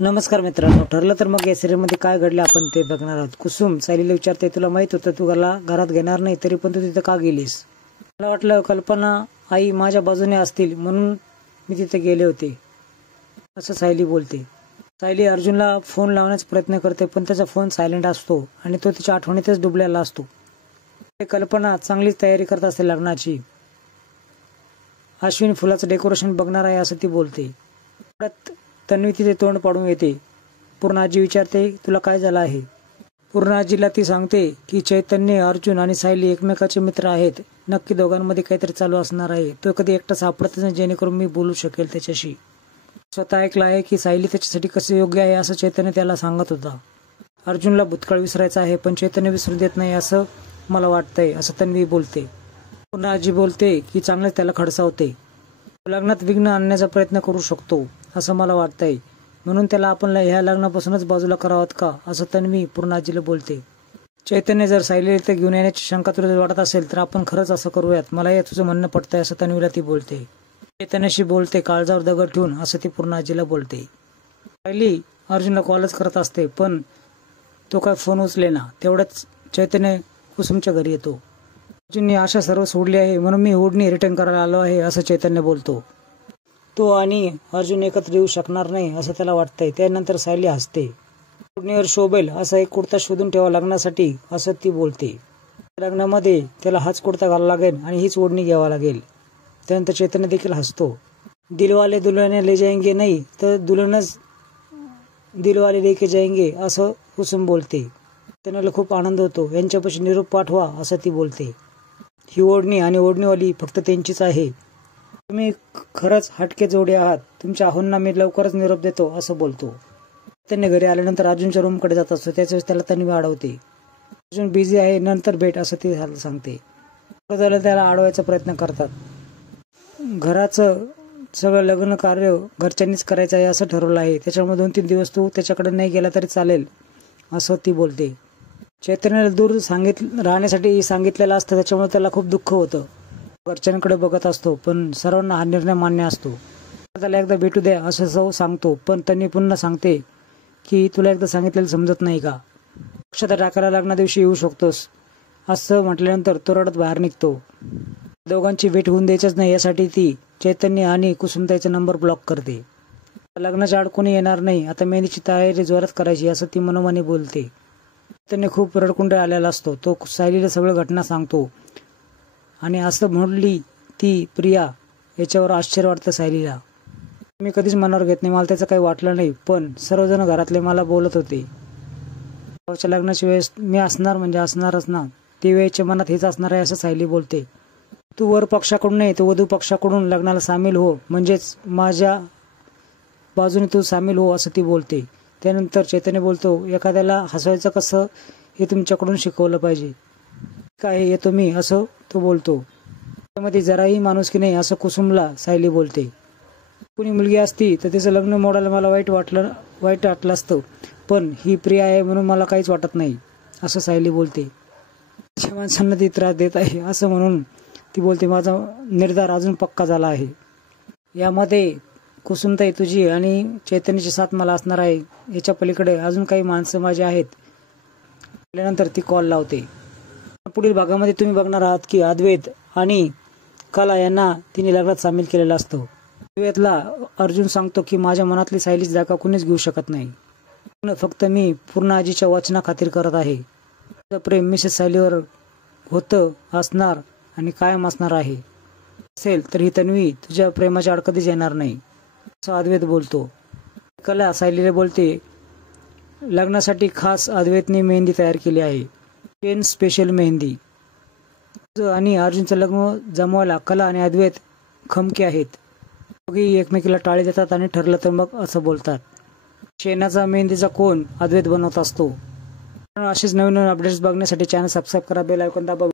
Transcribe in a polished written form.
नमस्कार मित्रांनो, ठरलं तर मग या सिरियलमध्ये काय घडलं आपण ते बघणार आहोत। कुसुम सायलीला विचारते, तुला माहित होतं तू घरात घेणार नाही, तरी पण तू तिथे का गेलीस? मला वाटलं कल्पना आई माझ्या बाजूने असतील म्हणून मी तिथे गेले होते, असं सायली बोलते। सायली अर्जुनला फोन लावण्याचा प्रयत्न करते, पण त्याचा फोन सायलेंट असतो आणि तो तिच्या आठवणीतच डुबलेला असतो। कल्पना चांगलीच तयारी करत असते लग्नाची। अश्विनी फुलाचं डेकोरेशन बघणार आहे असं ती बोलते। तन्वी तिथे तोंड पाडून येते। पूर्णाजी विचारते, तुला काय झालं आहे? पूर्णाजीला ती सांगते की चैतन्य, अर्जुन आणि सायली एकमेकाचे मित्र आहेत। नक्की दोघांमध्ये काहीतरी चालू असणार आहे। तो कधी एकटा सापडत नाही जेणेकरून मी बोलू शकेल त्याच्याशी। स्वतः ऐकलं आहे की सायली त्याच्यासाठी कसे योग्य आहे असं चैतन्य त्याला सांगत होता। अर्जुनला भूतकाळ विसरायचा आहे, पण चैतन्य विसरू देत नाही असं मला वाटतंय, असं तन्वी बोलते। पूर्णाजी बोलते की चांगलेच त्याला खडसावते। लग्नात विघ्न आणण्याचा प्रयत्न करू शकतो असं मला वाटतंय, म्हणून त्याला आपण ह्या लग्नापासूनच बाजूला करावं का, असं तन्वी पूर्णाजीला बोलते। चैतन्य, जर सायलीला इथे घेऊन येण्याची शंका तुला वाटत असेल तर आपण खरंच असं करूयात। मला हे तुझं म्हणणं पटतंय असं तन्वीला ती बोलते। चैतन्याशी बोलते, काळजावर दगड ठेवून, असं ती पूर्णाजीला बोलते। सायली अर्जुनला कॉलच करत असते, पण तो काय फोन उचले ना। तेवढ्याच चैतन्य कुसुमच्या घरी येतो। अर्जुनने आशा सर्व सोडली आहे म्हणून मी ओढणी रिटर्न करायला आलो आहे, असं चैतन्य बोलतो। तो आणि अर्जुन एकत्र येऊ शकणार नाही असं त्याला वाटतंय। त्यानंतर सायली हसते। ओढणीवर शोभेल असा एक कुर्ता शोधून ठेवा लग्नासाठी, असं ती बोलते। लग्नामध्ये त्याला हाच कुर्ता घालावा लागेल आणि हीच ओढणी घ्यावा लागेल। त्यानंतर चैतन्य देखील हसतो। दिलवाले दुल्हनिया ले जाएंगे नाही तर दुल्हनच दिलवाले लेके जाएंगे, असं कुसुम बोलते। त्यांना खूप आनंद होतो। यांच्यापाशी निरोप पाठवा, असं ती बोलते। ही ओढणी आणि ओढणीवाली फक्त त्यांचीच आहे। तुम्ही खरंच हटके जोडे आहात। तुमच्या आहोंना मी लवकरच निरोप देतो, असं बोलतो। त्यांनी घरी आल्यानंतर अर्जुनच्या रूमकडे जात असतो। त्याच वेळेस त्याला तन्वी अडवते। अर्जुन बिझी आहे, नंतर भेट, असं ती सांगते। त्याला अडवायचा प्रयत्न करतात। घराचं सगळं लग्न कार्य घरच्यांनीच करायचं आहे असं ठरवलं आहे, त्याच्यामुळे 2-3 दिवस तू त्याच्याकडे नाही गेला तरी चालेल, असं ती बोलते। चैतन्याला दूर राहण्यासाठी सांगितलेलं असतं, त्याच्यामुळे त्याला खूप दुःख होतं। घरच्यांकडे बघत असतो, पण सर्वांना हा निर्णय मान्य असतो। त्याला एकदा भेटू द्या असं सांगतो, पण त्यांनी पुन्हा सांगते की तुला एकदा सांगितलेलं समजत नाही का? अक्षता टाकायला लग्ना दिवशी येऊ शकतोस, असं म्हटल्यानंतर तो रडत बाहेर निघतो। दोघांची भेट होऊन द्यायचीच नाही यासाठी ती चैतन्य आणि कुसुमताईचा नंबर ब्लॉक करते। लग्नाच्या आड कोणी येणार नाही, आता मेहंदीची तयारी जोरात करायची, असं ती मनोमनी बोलते। चैतन्य खूप रडकुंड आलेला असतो। तो सायलीला सगळं घटना सांगतो आणि असं म्हणली ती प्रिया, याच्यावर आश्चर्य वाटतं सायलीला। मी कधीच मनावर घेत नाही, मला त्याचं काही वाटलं नाही, पण सर्वजण घरातले मला बोलत होते। भावाच्या लग्नाची वेळेस मी असणार म्हणजे असणारच ना, ते वेळेच्या मनात हेच असणार आहे, असं सायली बोलते। तू वर पक्षाकडून नाही तर वधू पक्षाकडून लग्नाला सामील हो, म्हणजेच माझ्या बाजूने तू सामील हो, असं ती बोलते। त्यानंतर चैतन्य बोलतो, एखाद्याला हसवायचं कसं हे तुमच्याकडून शिकवलं पाहिजे, काय येतो मी, असं तो बोलतो। त्यामध्ये जराही माणुसकी नाही, असं कुसुमला सायली बोलते। कुणी मुलगी असती तर तिचं लग्न मोडायला मला वाईट वाटलं असतं, पण ही प्रिया आहे म्हणून मला काहीच वाटत नाही, असं सायली बोलते। माणसांना ती त्रास देत आहे असं म्हणून ती बोलते, माझा निर्धार अजून पक्का झाला आहे। यामध्ये कुसुमताई तुझी आणि चैतन्याची साथ मला असणार आहे, याच्या पलीकडे अजून काही माणसं माझी आहेत। त्यानंतर ती कॉल लावते। पुढील भागामध्ये तुम्ही बघणार आहात की अद्वैत आणि कला यांना तिने लग्नात सामील केलेलं असतं। अद्वैतला अर्जुन सांगतो की माझ्या मनातली सायलीची जागा कुणीच घेऊ शकत नाही, फक्त मी पूर्णाजीच्या वचना खातीर करत आहे। तुझं प्रेम मिसेस सायलीवर होतं, असणार आणि कायम असणार आहे। असेल तर ही तन्वी तुझ्या प्रेमाच्या आड कधीच येणार नाही, असं अद्वैत बोलतो। कला सायलीला बोलते, लग्नासाठी खास अद्वैतने मेहंदी तयार केली आहे, पेन स्पेशल मेहंदी। आणि अर्जुनचं लग्न जमवायला कला आणि अद्वैत खमके आहेत। दोघेही एकमेकीला टाळी देतात आणि ठरलं तर मग असं बोलतात। शेणाचा मेहंदीचा कोन अद्वैत बनवत असतो। असेच नवीन अपडेट्स बघण्यासाठी चॅनल सबस्क्राईब करा, बेल आयकॉन दाबा।